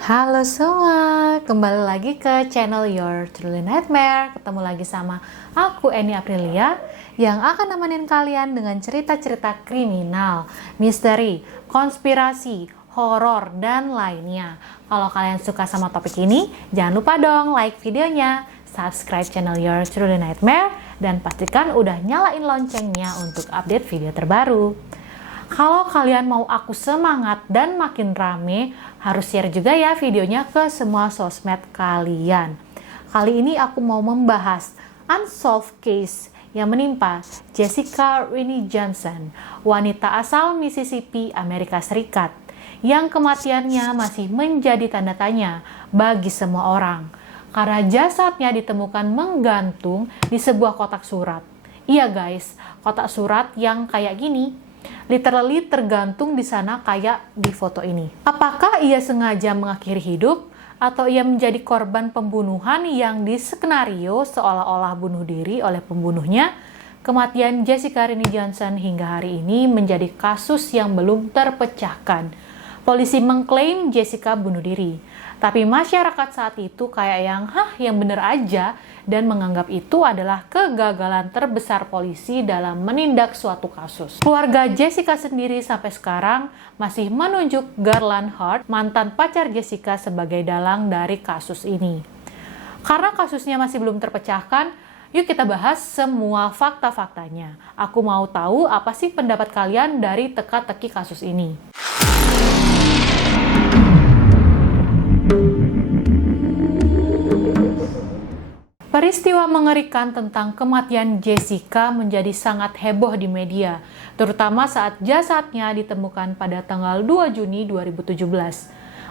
Halo semua, kembali lagi ke channel Your Truly Nightmare. Ketemu lagi sama aku Eni Aprilia yang akan nemenin kalian dengan cerita-cerita kriminal, misteri, konspirasi, horor, dan lainnya. Kalau kalian suka sama topik ini, jangan lupa dong like videonya, subscribe channel Your Truly Nightmare, dan pastikan udah nyalain loncengnya untuk update video terbaru. Kalau kalian mau aku semangat dan makin rame, harus share juga ya videonya ke semua sosmed kalian. Kali ini aku mau membahas unsolved case yang menimpa Jessica Rini Johnson, wanita asal Mississippi, Amerika Serikat, yang kematiannya masih menjadi tanda tanya bagi semua orang. Karena jasadnya ditemukan menggantung di sebuah kotak surat. Iya guys, kotak surat yang kayak gini. Literally tergantung di sana kayak di foto ini. Apakah ia sengaja mengakhiri hidup atau ia menjadi korban pembunuhan yang diskenario seolah-olah bunuh diri oleh pembunuhnya? Kematian Jessica Rini Johnson hingga hari ini menjadi kasus yang belum terpecahkan. Polisi mengklaim Jessica bunuh diri, tapi masyarakat saat itu kayak yang bener aja dan menganggap itu adalah kegagalan terbesar polisi dalam menindak suatu kasus. Keluarga Jessica sendiri sampai sekarang masih menunjuk Garland Hart, mantan pacar Jessica, sebagai dalang dari kasus ini. Karena kasusnya masih belum terpecahkan, yuk kita bahas semua fakta-faktanya. Aku mau tahu apa sih pendapat kalian dari teka-teki kasus ini. Peristiwa mengerikan tentang kematian Jessica menjadi sangat heboh di media, terutama saat jasadnya ditemukan pada tanggal 2 Juni 2017.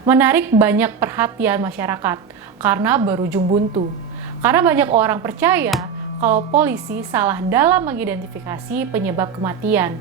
Menarik banyak perhatian masyarakat karena berujung buntu. Karena banyak orang percaya kalau polisi salah dalam mengidentifikasi penyebab kematian.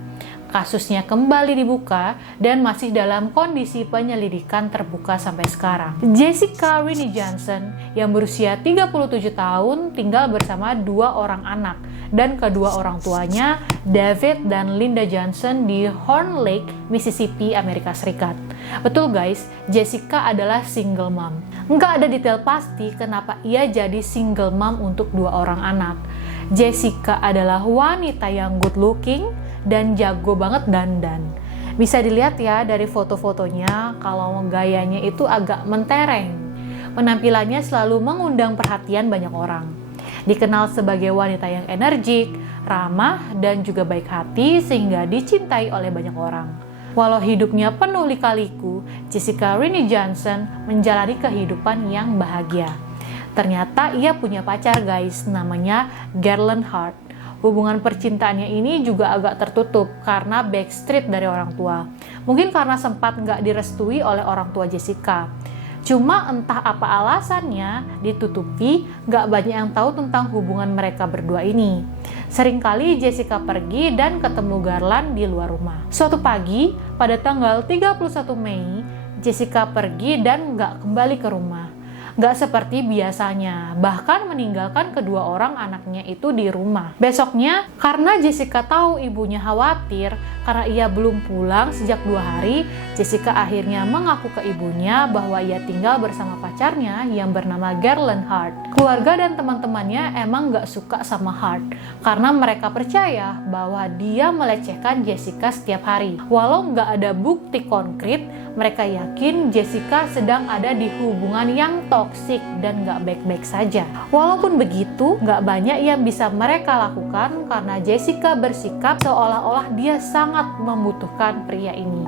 Kasusnya kembali dibuka dan masih dalam kondisi penyelidikan terbuka sampai sekarang. Jessica Rini Johnson yang berusia 37 tahun tinggal bersama dua orang anak dan kedua orang tuanya, David dan Linda Johnson, di Horn Lake, Mississippi, Amerika Serikat. Betul guys, Jessica adalah single mom. Nggak ada detail pasti kenapa ia jadi single mom untuk dua orang anak. Jessica adalah wanita yang good looking dan jago banget dandan. Bisa dilihat ya dari foto-fotonya kalau gayanya itu agak mentereng. Penampilannya selalu mengundang perhatian banyak orang. Dikenal sebagai wanita yang energik, ramah, dan juga baik hati sehingga dicintai oleh banyak orang. Walau hidupnya penuh lika-liku, Jessica Rini Johnson menjalani kehidupan yang bahagia. Ternyata ia punya pacar guys, namanya Garland Hart. Hubungan percintaannya ini juga agak tertutup karena backstreet dari orang tua. Mungkin karena sempat nggak direstui oleh orang tua Jessica. Cuma entah apa alasannya ditutupi, nggak banyak yang tahu tentang hubungan mereka berdua ini. Seringkali Jessica pergi dan ketemu Garland di luar rumah. Suatu pagi, pada tanggal 31 Mei, Jessica pergi dan nggak kembali ke rumah. Gak seperti biasanya, bahkan meninggalkan kedua orang anaknya itu di rumah. Besoknya, karena Jessica tahu ibunya khawatir karena ia belum pulang sejak 2 hari, Jessica akhirnya mengaku ke ibunya bahwa ia tinggal bersama pacarnya yang bernama Garland Hart. Keluarga dan teman-temannya emang gak suka sama Hart karena mereka percaya bahwa dia melecehkan Jessica setiap hari. Walau gak ada bukti konkret, mereka yakin Jessica sedang ada di hubungan yang toksik dan gak baik-baik saja. Walaupun begitu, gak banyak yang bisa mereka lakukan karena Jessica bersikap seolah-olah dia sangat membutuhkan pria ini.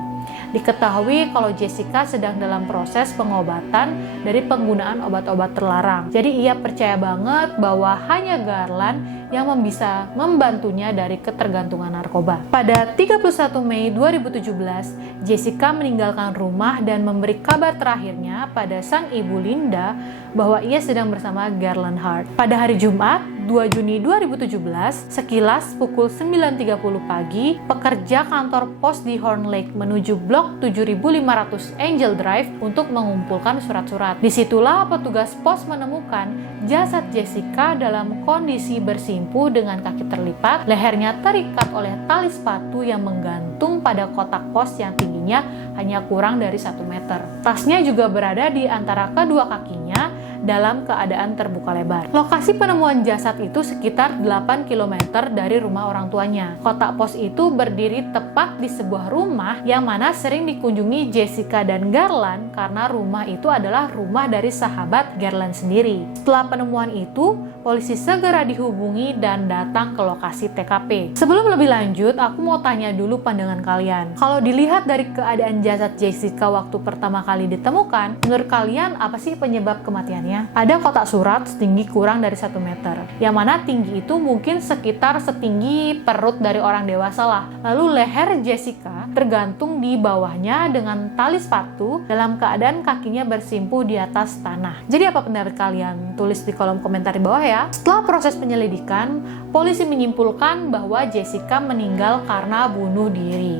Diketahui kalau Jessica sedang dalam proses pengobatan dari penggunaan obat-obat terlarang. Jadi ia percaya banget bahwa hanya Garland yang bisa membantunya dari ketergantungan narkoba. Pada 31 Mei 2017, Jessica meninggalkan rumah dan memberi kabar terakhirnya pada sang ibu Linda bahwa ia sedang bersama Garland Hart. Pada hari Jumat, 2 Juni 2017, sekilas pukul 9.30 pagi, pekerja kantor pos di Horn Lake menuju blok 7500 Angel Drive untuk mengumpulkan surat-surat. Disitulah petugas pos menemukan jasad Jessica dalam kondisi bersimpu dengan kaki terlipat, lehernya terikat oleh tali sepatu yang menggantung pada kotak pos yang tinggi tingginya hanya kurang dari 1 meter. Tasnya juga berada di antara kedua kakinya dalam keadaan terbuka lebar. Lokasi penemuan jasad itu sekitar 8 km dari rumah orang tuanya. Kotak pos itu berdiri tepat di sebuah rumah yang mana sering dikunjungi Jessica dan Garland karena rumah itu adalah rumah dari sahabat Garland sendiri. Setelah penemuan itu, polisi segera dihubungi dan datang ke lokasi TKP. Sebelum lebih lanjut, aku mau tanya dulu pandangan kalian. Kalau dilihat dari keadaan jasad Jessica waktu pertama kali ditemukan, menurut kalian apa sih penyebab kematiannya? Ada kotak surat setinggi kurang dari 1 meter, yang mana tinggi itu mungkin sekitar setinggi perut dari orang dewasa lah. Lalu leher Jessica tergantung di bawahnya dengan tali sepatu dalam keadaan kakinya bersimpuh di atas tanah. Jadi apa pendapat kalian? Tulis di kolom komentar di bawah ya. Setelah proses penyelidikan, polisi menyimpulkan bahwa Jessica meninggal karena bunuh diri.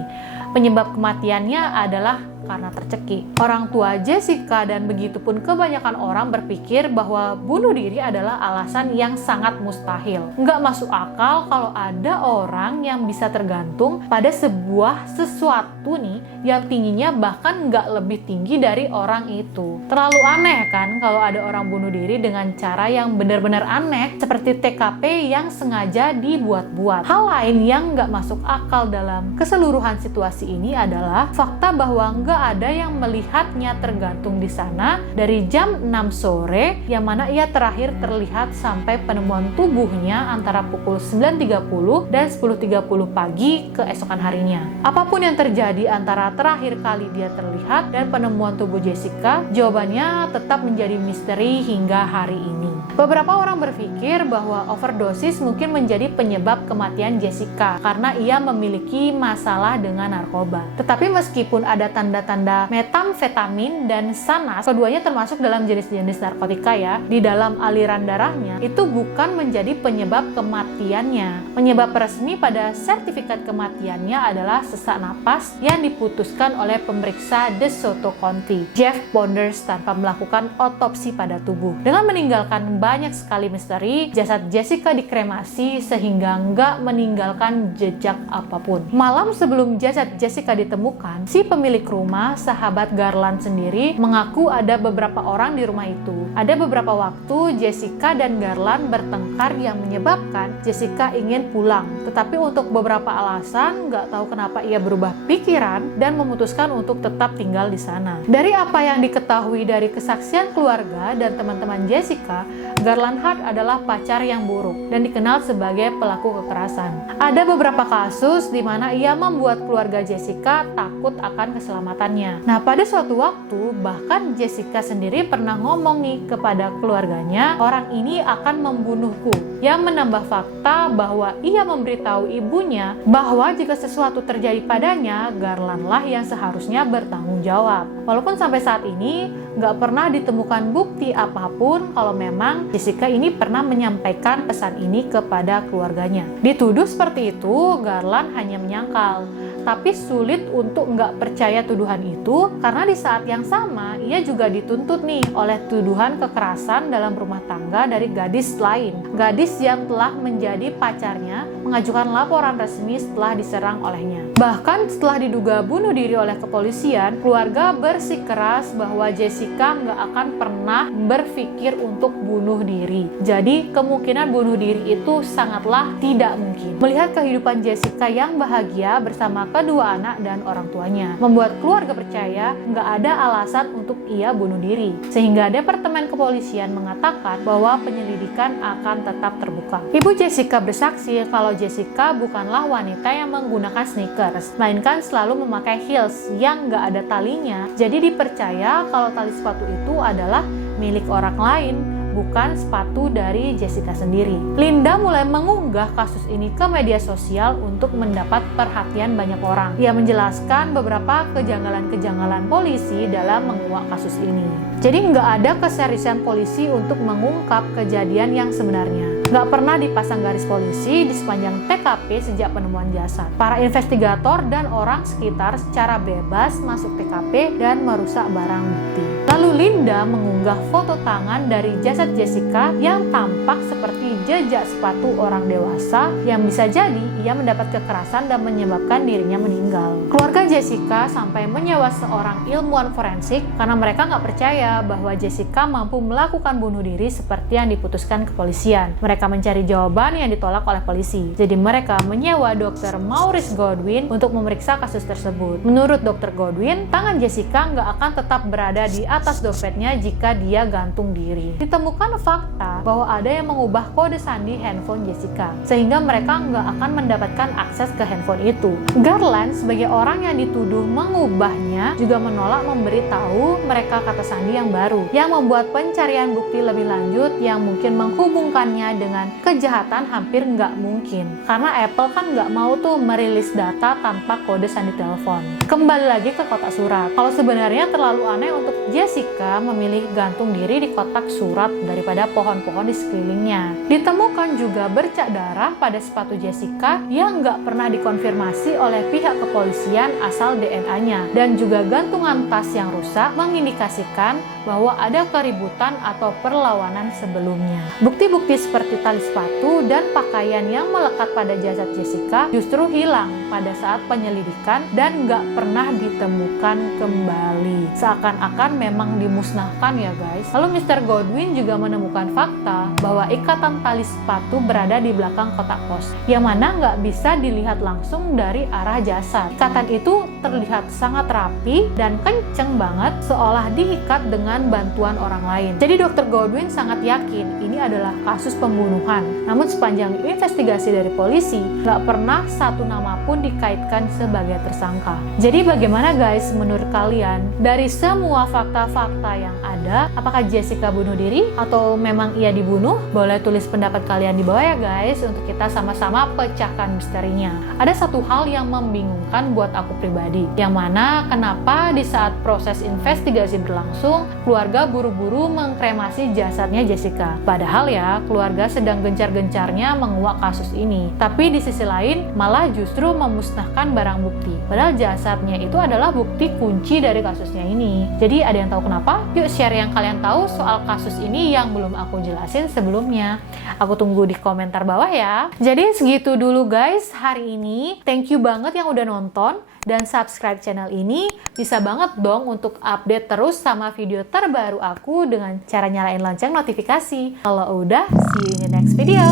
Penyebab kematiannya adalah karena tercekik. Orang tua Jessica dan begitupun kebanyakan orang berpikir bahwa bunuh diri adalah alasan yang sangat mustahil. Nggak masuk akal kalau ada orang yang bisa tergantung pada sebuah sesuatu nih yang tingginya bahkan nggak lebih tinggi dari orang itu. Terlalu aneh kan kalau ada orang bunuh diri dengan cara yang benar-benar aneh seperti TKP yang sengaja dibuat-buat. Hal lain yang nggak masuk akal dalam keseluruhan situasi ini adalah fakta bahwa nggak ada yang melihatnya tergantung di sana dari jam 6 sore yang mana ia terakhir terlihat sampai penemuan tubuhnya antara pukul 9.30 dan 10.30 pagi keesokan harinya. Apapun yang terjadi antara terakhir kali dia terlihat dan penemuan tubuh Jessica, jawabannya tetap menjadi misteri hingga hari ini. Beberapa orang berpikir bahwa overdosis mungkin menjadi penyebab kematian Jessica karena ia memiliki masalah dengan narkoba. Tetapi meskipun ada tanda-tanda metamfetamin dan sanas, keduanya termasuk dalam jenis-jenis narkotika ya, di dalam aliran darahnya, itu bukan menjadi penyebab kematiannya. Penyebab resmi pada sertifikat kematiannya adalah sesak napas yang diputuskan oleh pemeriksa DeSoto County, Jeff Ponders, tanpa melakukan otopsi pada tubuh. Dengan meninggalkan banyak sekali misteri, jasad Jessica dikremasi sehingga nggak meninggalkan jejak apapun. Malam sebelum jasad Jessica ditemukan, si pemilik rumah, sahabat Garland sendiri, mengaku ada beberapa orang di rumah itu. Ada beberapa waktu Jessica dan Garland bertengkar yang menyebabkan Jessica ingin pulang. Tetapi untuk beberapa alasan, nggak tahu kenapa ia berubah pikiran dan memutuskan untuk tetap tinggal di sana. Dari apa yang diketahui dari kesaksian keluarga dan teman-teman Jessica, Garland Hart adalah pacar yang buruk dan dikenal sebagai pelaku kekerasan. Ada beberapa kasus di mana ia membuat keluarga Jessica takut akan keselamatannya. Nah, pada suatu waktu bahkan Jessica sendiri pernah ngomong nih kepada keluarganya, orang ini akan membunuhku, yang menambah fakta bahwa ia memberitahu ibunya bahwa jika sesuatu terjadi padanya, Garland-lah yang seharusnya bertanggung jawab. Walaupun sampai saat ini nggak pernah ditemukan bukti apapun kalau memang Jessica ini pernah menyampaikan pesan ini kepada keluarganya. Dituduh seperti itu, Garland hanya menyangkal. Tapi sulit untuk nggak percaya tuduhan itu karena di saat yang sama ia juga dituntut nih oleh tuduhan kekerasan dalam rumah tangga dari gadis lain. Gadis yang telah menjadi pacarnya mengajukan laporan resmi setelah diserang olehnya. Bahkan setelah diduga bunuh diri oleh kepolisian, keluarga bersikeras bahwa Jessica nggak akan pernah berpikir untuk bunuh diri. Jadi kemungkinan bunuh diri itu sangatlah tidak mungkin. Melihat kehidupan Jessica yang bahagia bersama kedua anak dan orang tuanya, membuat keluarga percaya nggak ada alasan untuk ia bunuh diri. Sehingga Departemen Kepolisian mengatakan bahwa penyelidikan akan tetap terbuka. Ibu Jessica bersaksi kalau Jessica bukanlah wanita yang menggunakan sneakers, melainkan selalu memakai heels yang nggak ada talinya. Jadi dipercaya kalau tali sepatu itu adalah milik orang lain, bukan sepatu dari Jessica sendiri. Linda mulai mengunggah kasus ini ke media sosial untuk mendapat perhatian banyak orang. Ia menjelaskan beberapa kejanggalan-kejanggalan polisi dalam menguak kasus ini. Jadi nggak ada keseriusan polisi untuk mengungkap kejadian yang sebenarnya. Nggak pernah dipasang garis polisi di sepanjang TKP sejak penemuan jasad. Para investigator dan orang sekitar secara bebas masuk TKP dan merusak barang bukti. Lalu Linda mengunggah foto tangan dari jasad Jessica yang tampak seperti jejak sepatu orang dewasa yang bisa jadi ia mendapat kekerasan dan menyebabkan dirinya meninggal. Keluarga Jessica sampai menyewa seorang ilmuwan forensik karena mereka nggak percaya bahwa Jessica mampu melakukan bunuh diri seperti yang diputuskan kepolisian. Mereka mencari jawaban yang ditolak oleh polisi. Jadi mereka menyewa Dr. Maurice Godwin untuk memeriksa kasus tersebut. Menurut Dr. Godwin, tangan Jessica nggak akan tetap berada di atas dompetnya jika dia gantung diri. Ditemukan fakta bahwa ada yang mengubah kode sandi handphone Jessica, sehingga mereka nggak akan mendapatkan akses ke handphone itu. Garland sebagai orang yang dituduh mengubahnya juga menolak memberitahu mereka kata sandi yang baru, yang membuat pencarian bukti lebih lanjut yang mungkin menghubungkannya dengan kejahatan hampir nggak mungkin, karena Apple kan nggak mau tuh merilis data tanpa kode sandi telepon. Kembali lagi ke kotak surat. Kalau sebenarnya terlalu aneh untuk Jessica memilih gantung diri di kotak surat daripada pohon-pohon di sekelilingnya. Ditemukan juga bercak darah pada sepatu Jessica yang nggak pernah dikonfirmasi oleh pihak kepolisian asal DNA-nya, dan juga gantungan tas yang rusak mengindikasikan bahwa ada keributan atau perlawanan sebelumnya. Bukti-bukti seperti tali sepatu dan pakaian yang melekat pada jasad Jessica justru hilang pada saat penyelidikan dan nggak pernah ditemukan kembali. Seakan-akan memang dimusnahkan ya guys. Lalu Mr. Godwin juga menemukan fakta bahwa ikatan tali sepatu berada di belakang kotak pos, yang mana nggak bisa dilihat langsung dari arah jasad. Ikatan itu terlihat sangat rapi dan kenceng banget, seolah diikat dengan bantuan orang lain. Jadi Dr. Godwin sangat yakin ini adalah kasus pembunuhan. Namun sepanjang investigasi dari polisi, nggak pernah satu nama pun dikaitkan sebagai tersangka. Jadi bagaimana guys menurut kalian? Dari semua fakta-fakta yang ada, apakah Jessica bunuh diri atau memang ia dibunuh? Boleh tulis pendapat kalian di bawah ya guys, untuk kita sama-sama pecahkan misterinya. Ada satu hal yang membingungkan buat aku pribadi, yang mana kenapa di saat proses investigasi berlangsung, keluarga buru-buru mengkremasi jasadnya Jessica. Padahal ya, keluarga sedang gencar-gencarnya menguak kasus ini. Tapi di sisi lain, malah justru memusnahkan barang bukti. Padahal jasadnya itu adalah bukti kunci dari kasusnya ini. Jadi ada yang tahu kenapa? Yuk share yang kalian tahu soal kasus ini yang belum aku jelasin sebelumnya. Aku tunggu di komentar bawah ya. Jadi segitu dulu guys hari ini. Thank you banget yang udah nonton dan subscribe channel ini. Bisa banget dong untuk update terus sama video terbaru aku dengan cara nyalain lonceng notifikasi. Kalau udah, see you in the next video.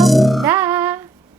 Dah.